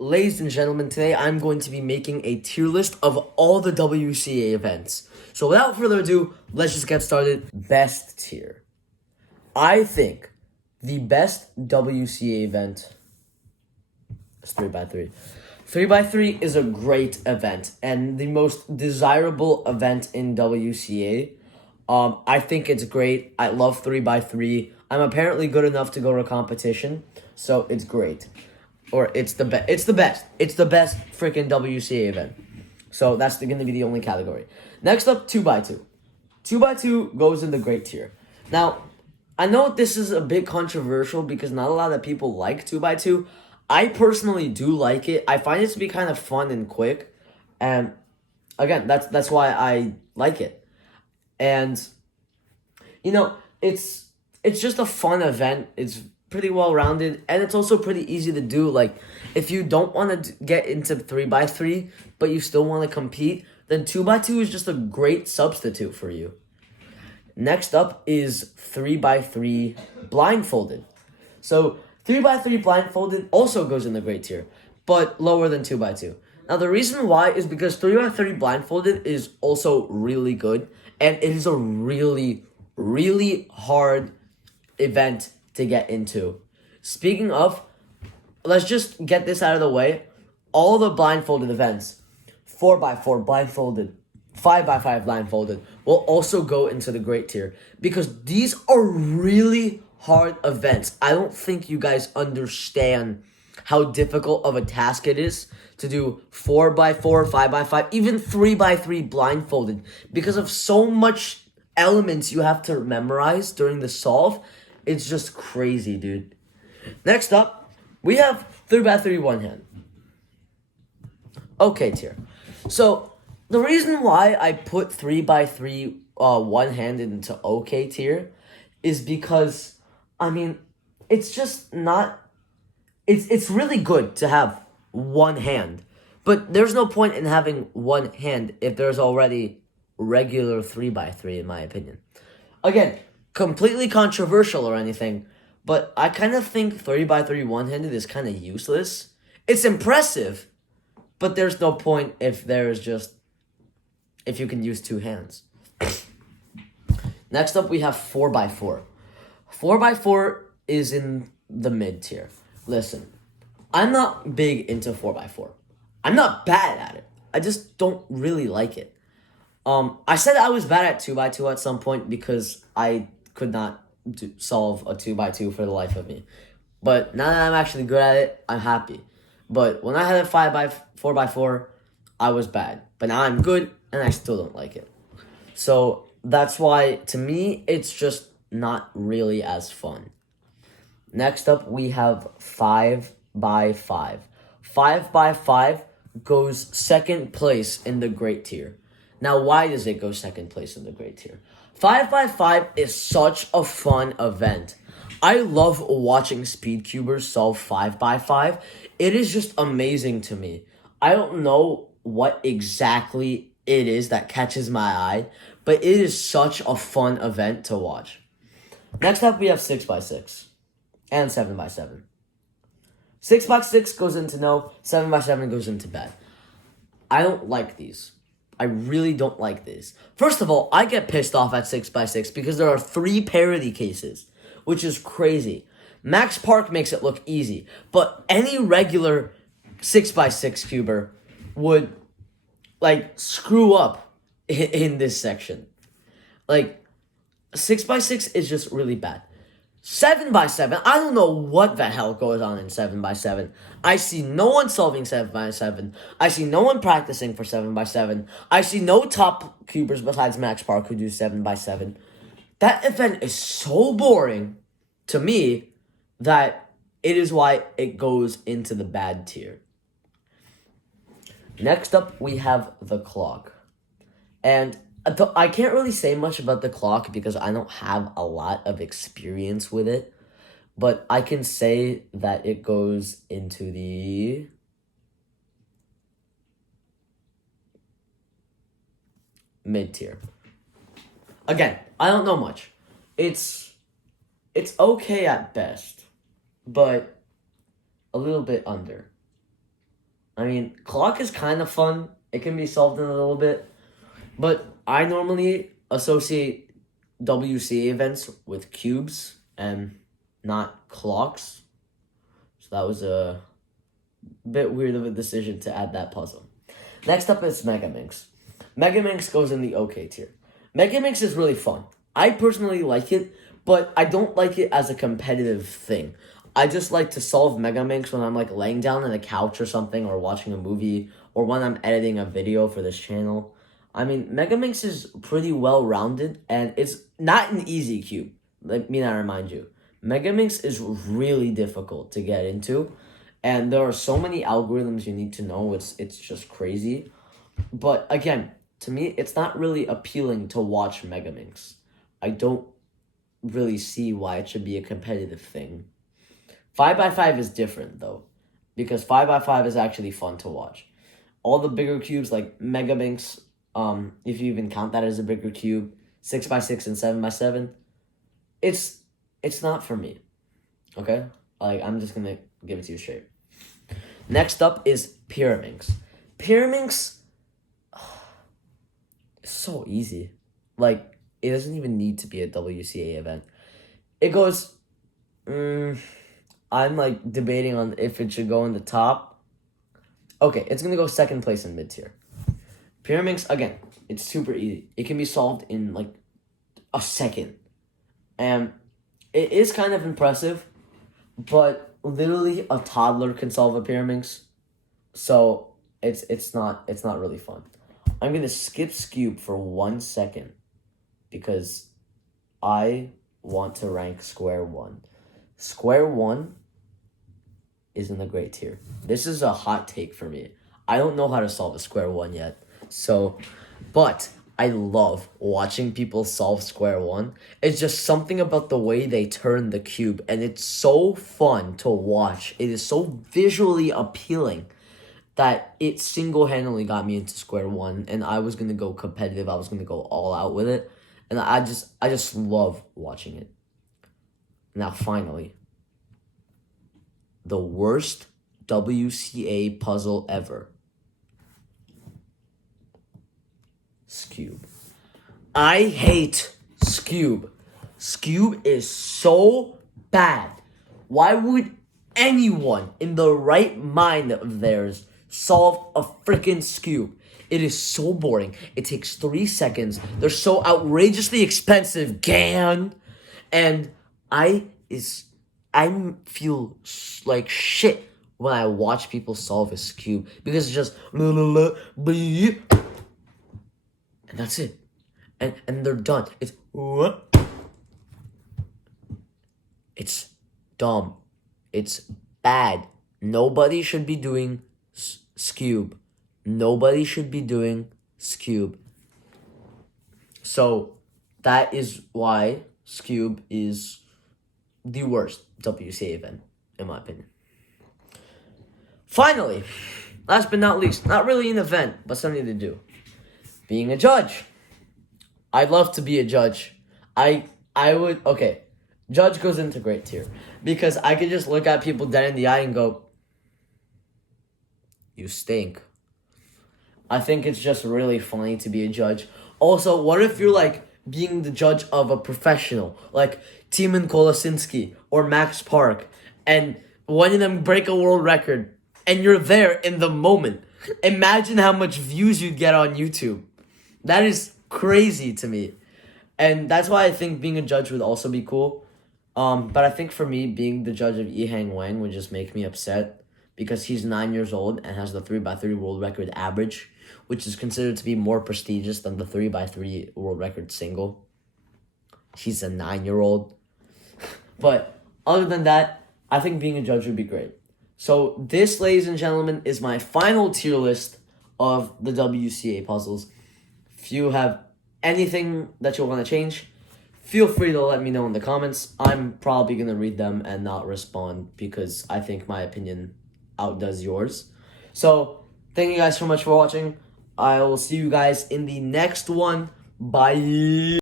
ladies and gentlemen, today I'm going to be making a tier list of all the WCA events. So without further ado, let's just get started. Best tier. I think the best WCA event is 3x3. 3x3 is a great event and the most desirable event in WCA. I think it's great. I love 3x3. I'm apparently good enough to go to competition, so it's great. Or it's the best. It's the best. It's the best freaking WCA event. So that's going to be the only category. Next up, 2x2. 2x2 goes in the great tier. Now, I know this is a bit controversial because not a lot of people like 2x2. I personally do like it. I find it to be kind of fun and quick. And again, that's why I like it. And you know, it's just a fun event. It's pretty well rounded, and it's also pretty easy to do. Like, if you don't want to get into 3x3, but you still want to compete, then 2x2 is just a great substitute for you. Next up is 3x3 blindfolded. So 3x3 blindfolded also goes in the great tier, but lower than 2x2. Now, the reason why is because 3x3 blindfolded is also really good, and it is a really, really hard event to get into. Speaking of, let's just get this out of the way. All the blindfolded events, 4x4 blindfolded, 5x5 blindfolded, will also go into the great tier because these are really hard events. I don't think you guys understand how difficult of a task it is to do 4x4, 5x5, even 3x3 blindfolded because of so much elements you have to memorize during the solve. It's just crazy, dude. Next up, we have 3x3 one hand. Okay tier. So the reason why I put 3x3 one handed into okay tier is because, I mean, it's just not. It's really good to have one hand, but there's no point in having one hand if there's already regular 3x3, in my opinion. Again, completely controversial or anything, but I kind of think 3x3 one-handed is kind of useless. It's impressive, but there's no point if you can use two hands. Next up, we have 4x4. 4x4 is in the mid tier. Listen, I'm not big into 4x4. I'm not bad at it. I just don't really like it. I said I was bad at 2x2 at some point because I could not solve a 2x2 for the life of me. But now that I'm actually good at it, I'm happy. But when I had a 4x4, I was bad. But now I'm good, and I still don't like it. So that's why, to me, it's just not really as fun. Next up, we have 5x5. 5x5 goes second place in the great tier. Now, why does it go second place in the great tier? 5x5 is such a fun event. I love watching speedcubers solve 5x5. It is just amazing to me. I don't know what exactly it is that catches my eye, but it is such a fun event to watch. Next up, we have 6x6 and 7x7. 6x6 goes into no, 7x7 goes into bad. I don't like these. I really don't like this. First of all, I get pissed off at 6x6 because there are 3 parity cases, which is crazy. Max Park makes it look easy, but any regular 6x6 cuber would, screw up in this section. 6x6 is just really bad. 7x7, I don't know what the hell goes on in 7x7. I see no one solving 7x7. I see no one practicing for 7x7. I see no top cubers besides Max Park who do 7x7. That event is so boring to me that it is why it goes into the bad tier. Next up, we have the clock. And I can't really say much about the clock because I don't have a lot of experience with it. But I can say that it goes into the mid tier. Again, I don't know much. It's okay at best, but a little bit under. I mean, clock is kind of fun. It can be solved in a little bit. But I normally associate WCA events with cubes and not clocks. So that was a bit weird of a decision to add that puzzle. Next up is Megaminx. Megaminx goes in the okay tier. Megaminx is really fun. I personally like it, but I don't like it as a competitive thing. I just like to solve Megaminx when I'm like laying down on a couch or something, or watching a movie, or when I'm editing a video for this channel. I mean, Megaminx is pretty well-rounded, and it's not an easy cube. Let me not remind you. Megaminx is really difficult to get into, and there are so many algorithms you need to know. It's just crazy. But again, to me, it's not really appealing to watch Megaminx. I don't really see why it should be a competitive thing. 5x5 is different, though, because 5x5 is actually fun to watch. All the bigger cubes, like Megaminx, if you even count that as a bigger cube, 6x6 and 7x7, it's not for me, okay? Like, I'm just gonna give it to you straight. Next up is Pyraminx. Pyraminx is so easy. Like, it doesn't even need to be a WCA event. It goes, I'm like debating on if it should go in the top. Okay, it's gonna go second place in mid-tier. Pyraminx, again, it's super easy. It can be solved in like a second. And it is kind of impressive, but literally a toddler can solve a Pyraminx. So it's not really fun. I'm gonna skip skewb for 1 second because I want to rank square one. Square one is in the great tier. This is a hot take for me. I don't know how to solve a square one yet. So, but I love watching people solve square one. It's just something about the way they turn the cube, and it's so fun to watch. It is so visually appealing that it single-handedly got me into square one, and I was gonna go competitive. I was gonna go all out with it, and I just love watching it. Now, finally, the worst WCA puzzle ever. Skewb. I hate skewb. Skewb is so bad. Why would anyone in the right mind of theirs solve a freaking skewb? It is so boring. It takes 3 seconds. They're so outrageously expensive, gan. And I feel like shit when I watch people solve a skewb because it's just and that's it. And they're done. It's dumb. It's bad. Nobody should be doing skewb. Nobody should be doing skewb. So that is why skewb is the worst WCA event, in my opinion. Finally, last but not least, not really an event, but something to do. Being a judge. I'd love to be a judge. I would, okay, judge goes into great tier because I could just look at people dead in the eye and go, you stink. I think it's just really funny to be a judge. Also, what if you're like being the judge of a professional, like Timon Kolasinski or Max Park, and one of them break a world record, and you're there in the moment? Imagine how much views you'd get on YouTube. That is crazy to me. And that's why I think being a judge would also be cool. But I think for me, being the judge of Yihang Wang would just make me upset because he's 9 years old and has the 3x3 world record average, which is considered to be more prestigious than the 3x3 world record single. He's a 9-year-old. But other than that, I think being a judge would be great. So this, ladies and gentlemen, is my final tier list of the WCA puzzles. If you have anything that you want to change, feel free to let me know in the comments. I'm probably going to read them and not respond because I think my opinion outdoes yours. So, thank you guys so much for watching. I will see you guys in the next one. Bye.